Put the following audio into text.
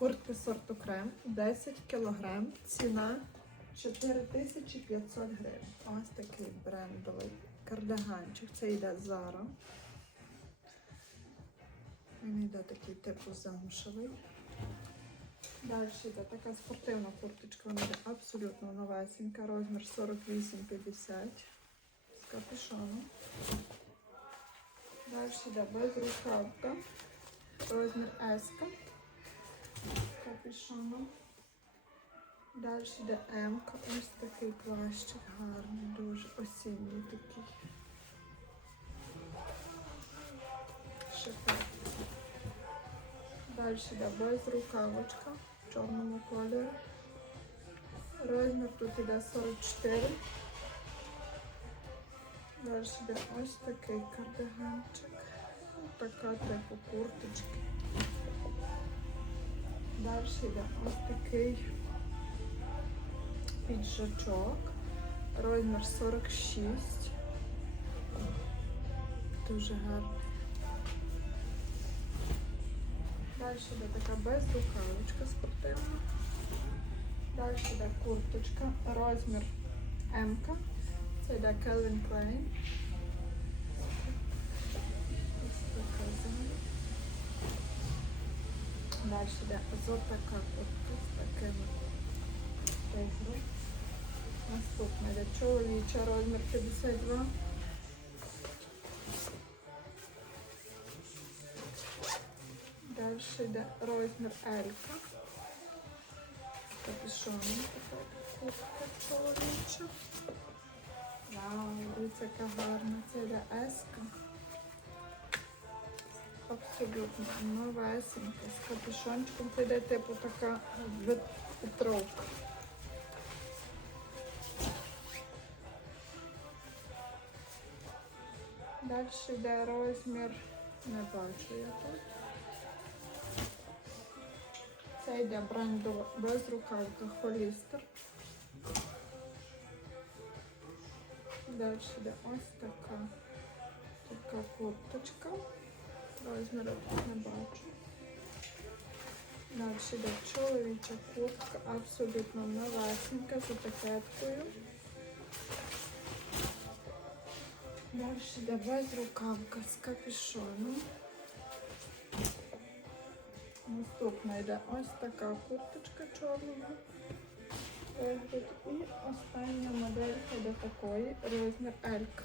Куртки сорту крем 10 кг, ціна 4500 гривень. Ось такий брендовий кардиганчик. Це йде Zara. Він йде такий типу замшевий. Далі йде така спортивна курточка, вона йде абсолютно новесенька, розмір 48-50 з капюшоном. Далі йде безрукавка, розмір S з капюшоном. Далі йде М-ка. ось такий плащик гарний, дуже осінній такий. Шикарний. Далі йде безрукавочка в чорному кольорі. Розмір тут іде 44. Далі йде ось такий кардиганчик. Така типу курточки. Далі йде ось такий піджачок. Розмір 46. Дуже гарний. Далі йде така безрукавочка спортивна. Далі йде курточка, розмір М. Це йде Calvin Klein. Ось така зона. Далі йде така куртка з такими тигром. Наступна йде чоловіча розмір 52. Далі йде розмір Елька. Капюшоном така куртка чоловіча. Вау, дивіться, яка гарна. Це йде Еска. Абсолютно новесенька. З капюшончиком це йде типу така ветровка. Далі йде розмір, не бачу я тут. Це йде брендова безрукавка Холістер. Далі йде ось така, така курточка. Розміру тут не бачу. Далі йде чоловіча куртка, абсолютно новесенька з етикеткою. Далі йде безрукавка з капюшоном. Наступна йде ось така курточка чорного. І остання моделька до такої розмір Елька.